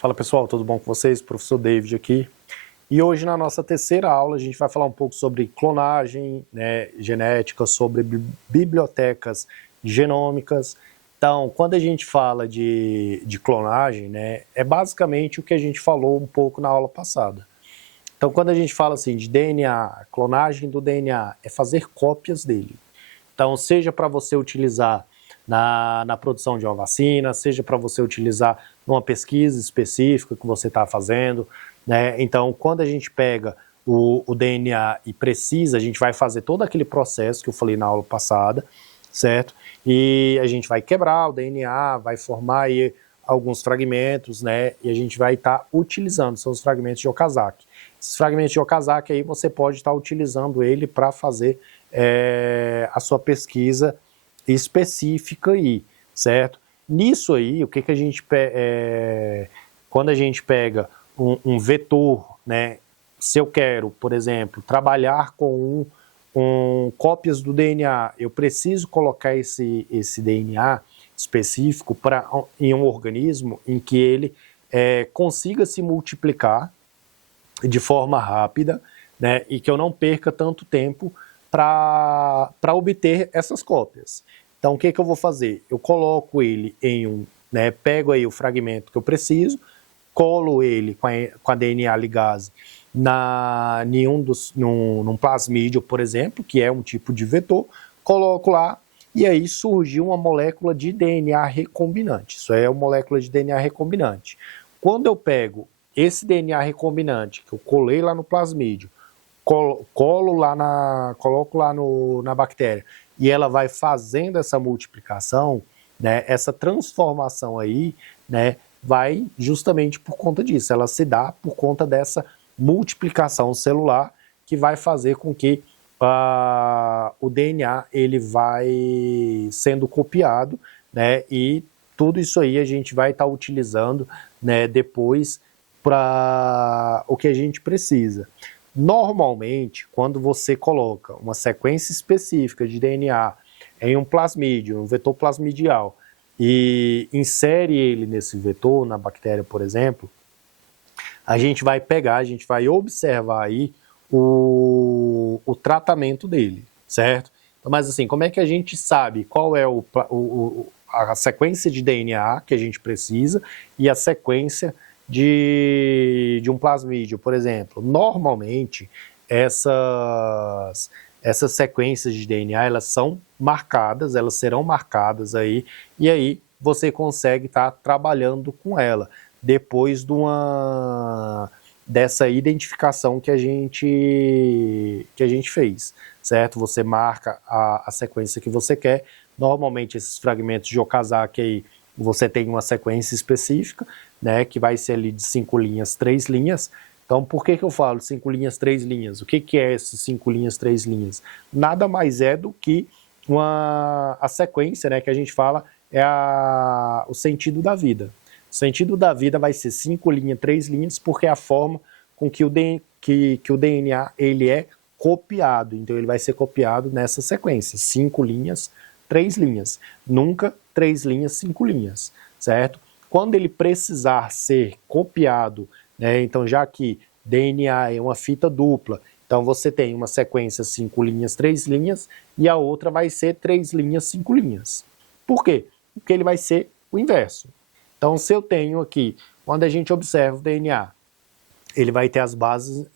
Fala pessoal, tudo bom com vocês? Professor David aqui. E hoje na nossa terceira aula a gente vai falar um pouco sobre clonagem, genética, sobre bibliotecas genômicas. Então, quando a gente fala de clonagem, é basicamente o que a gente falou um pouco na aula passada. Então, quando a gente fala assim de DNA, clonagem do DNA é fazer cópias dele. Então, seja para você utilizar na produção de uma vacina, seja para você utilizar numa pesquisa específica que você está fazendo, Então, quando a gente pega o DNA e precisa, a gente vai fazer todo aquele processo que eu falei na aula passada, certo? E a gente vai quebrar o DNA, vai formar aí alguns fragmentos, E a gente vai estar utilizando, são os fragmentos de Okazaki. Esses fragmentos de Okazaki aí você pode estar utilizando ele para fazer a sua pesquisa específica aí, certo? Nisso aí, o que a gente quando a gente pega um vetor, se eu quero, por exemplo, trabalhar com cópias do DNA, eu preciso colocar esse DNA específico em um organismo em que ele consiga se multiplicar de forma rápida, e que eu não perca tanto tempo para obter essas cópias. Então, o que eu vou fazer? Eu coloco ele em pego aí o fragmento que eu preciso, colo ele com a DNA ligase num plasmídio, por exemplo, que é um tipo de vetor, coloco lá e aí surgiu uma molécula de DNA recombinante. Isso é uma molécula de DNA recombinante. Quando eu pego esse DNA recombinante que eu colei lá no plasmídio, coloco lá na bactéria e ela vai fazendo essa multiplicação, essa transformação aí, vai justamente por conta disso. Ela se dá por conta dessa multiplicação celular que vai fazer com que o DNA ele vai sendo copiado, e tudo isso aí a gente vai estar utilizando, depois para o que a gente precisa. Normalmente, quando você coloca uma sequência específica de DNA em um plasmídio, um vetor plasmidial, e insere ele nesse vetor, na bactéria, por exemplo, a gente vai observar aí o tratamento dele, certo? Mas assim, como é que a gente sabe qual é a sequência de DNA que a gente precisa e a sequência de um plasmídio, por exemplo? Normalmente, essas sequências de DNA, elas são marcadas, elas serão marcadas aí, e aí você consegue estar trabalhando com ela, depois dessa identificação que a gente fez, certo? Você marca a sequência que você quer. Normalmente esses fragmentos de Okazaki aí, você tem uma sequência específica, que vai ser ali de 5 linhas, 3 linhas. Então, por que eu falo 5 linhas, 3 linhas? O que é esses 5 linhas, 3 linhas? Nada mais é do que a sequência, que a gente fala é o sentido da vida. O sentido da vida vai ser 5 linhas, 3 linhas, porque é a forma com que o DNA ele é copiado. Então, ele vai ser copiado nessa sequência, 5 linhas, 3 linhas. Nunca 3 linhas, 5 linhas, certo? Quando ele precisar ser copiado, então já que DNA é uma fita dupla, então você tem uma sequência 5 linhas, 3 linhas, e a outra vai ser 3 linhas, 5 linhas. Por quê? Porque ele vai ser o inverso. Então, se eu tenho aqui, quando a gente observa o DNA, ele vai ter as bases,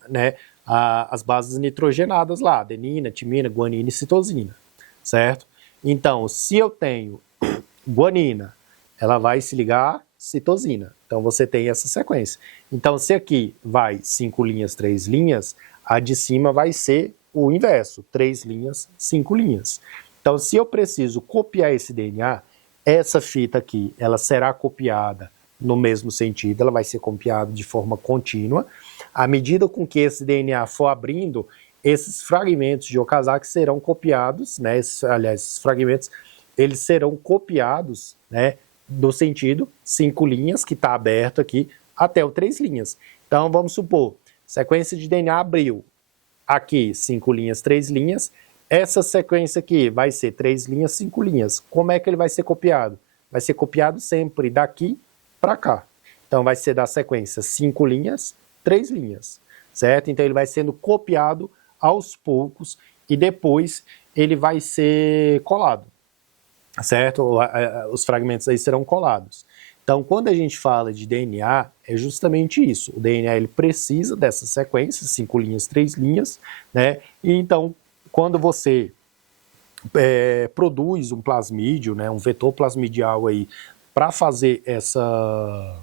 as bases nitrogenadas lá, adenina, timina, guanina e citosina, certo? Então, se eu tenho guanina, ela vai se ligar à citosina. Então, você tem essa sequência. Então, se aqui vai 5 linhas, 3 linhas, a de cima vai ser o inverso, 3 linhas, 5 linhas. Então, se eu preciso copiar esse DNA, essa fita aqui, ela será copiada no mesmo sentido, ela vai ser copiada de forma contínua. À medida com que esse DNA for abrindo, esses fragmentos de Okazaki serão copiados, esses fragmentos, eles serão copiados, do sentido 5 linhas, que está aberto aqui, até o 3 linhas. Então, vamos supor, sequência de DNA abriu, aqui 5 linhas, 3 linhas, essa sequência aqui vai ser 3 linhas, 5 linhas. Como é que ele vai ser copiado? Vai ser copiado sempre daqui para cá. Então vai ser da sequência 5 linhas, 3 linhas, certo? Então ele vai sendo copiado aos poucos e depois ele vai ser colado, certo? Os fragmentos aí serão colados. Então, quando a gente fala de DNA, é justamente isso. O DNA ele precisa dessa sequência, 5 linhas, 3 linhas, né? E então, quando você produz um plasmídio, né, um vetor plasmidial aí, para fazer essa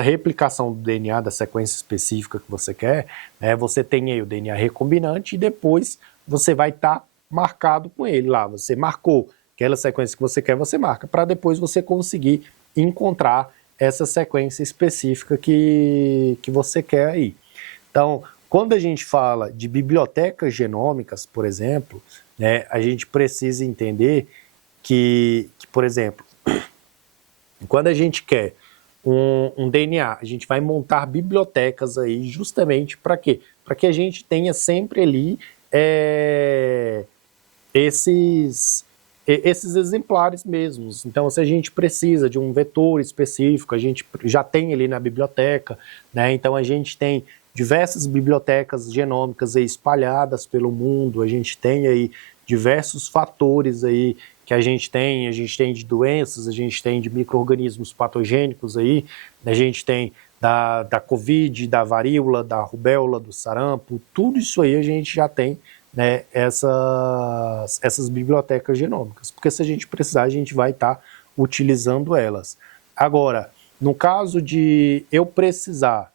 replicação do DNA da sequência específica que você quer, né, você tem aí o DNA recombinante e depois você vai estar marcado com ele lá. Você marcou aquela sequência que você quer, você marca, para depois você conseguir encontrar essa sequência específica que você quer aí. Então, quando a gente fala de bibliotecas genômicas, por exemplo, né, a gente precisa entender que, por exemplo, quando a gente quer um DNA, a gente vai montar bibliotecas aí justamente para quê? Para que a gente tenha sempre ali esses exemplares mesmos. Então, se a gente precisa de um vetor específico, a gente já tem ali na biblioteca, né? Então a gente tem diversas bibliotecas genômicas aí espalhadas pelo mundo, a gente tem aí diversos fatores aí que a gente tem de doenças, a gente tem de micro-organismos patogênicos aí, a gente tem da Covid, da varíola, da rubéola, do sarampo, tudo isso aí a gente já tem, né, essas bibliotecas genômicas, porque se a gente precisar, a gente vai estar utilizando elas. Agora, no caso de eu precisar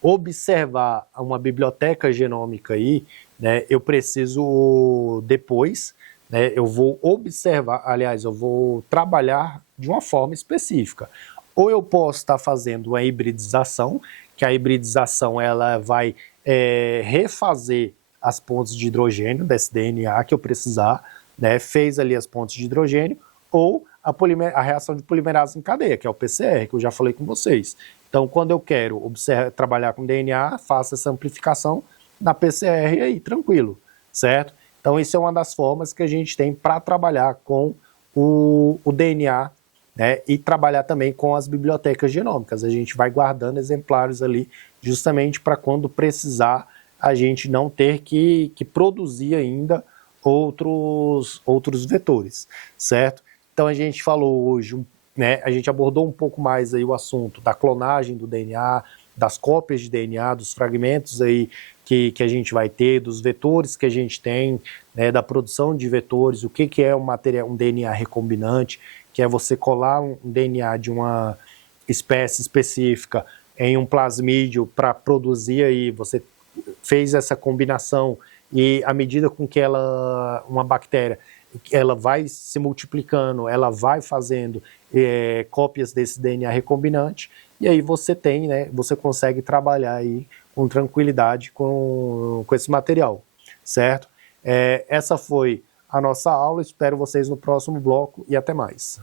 observar uma biblioteca genômica aí, né, eu preciso depois, né, eu vou observar, aliás, eu vou trabalhar de uma forma específica. Ou eu posso estar fazendo uma hibridização, que a hibridização ela vai refazer as pontes de hidrogênio desse DNA que eu precisar, né, fez ali as pontes de hidrogênio, ou a reação de polimerase em cadeia, que é o PCR, que eu já falei com vocês. Então, quando eu quero trabalhar com DNA, faço essa amplificação na PCR aí, tranquilo, certo? Então, isso é uma das formas que a gente tem para trabalhar com o DNA, né, e trabalhar também com as bibliotecas genômicas. A gente vai guardando exemplares ali justamente para quando precisar a gente não ter que produzir ainda outros vetores, certo? Então a gente falou hoje, né, a gente abordou um pouco mais aí o assunto da clonagem do DNA, das cópias de DNA, dos fragmentos aí que a gente vai ter, dos vetores que a gente tem, né, da produção de vetores, o que é um DNA recombinante, que é você colar um DNA de uma espécie específica em um plasmídio para produzir aí, você fez essa combinação e à medida com que uma bactéria, ela vai se multiplicando, ela vai fazendo cópias desse DNA recombinante e aí você tem, né, você consegue trabalhar aí com tranquilidade com esse material, certo? Essa foi a nossa aula, espero vocês no próximo bloco e até mais.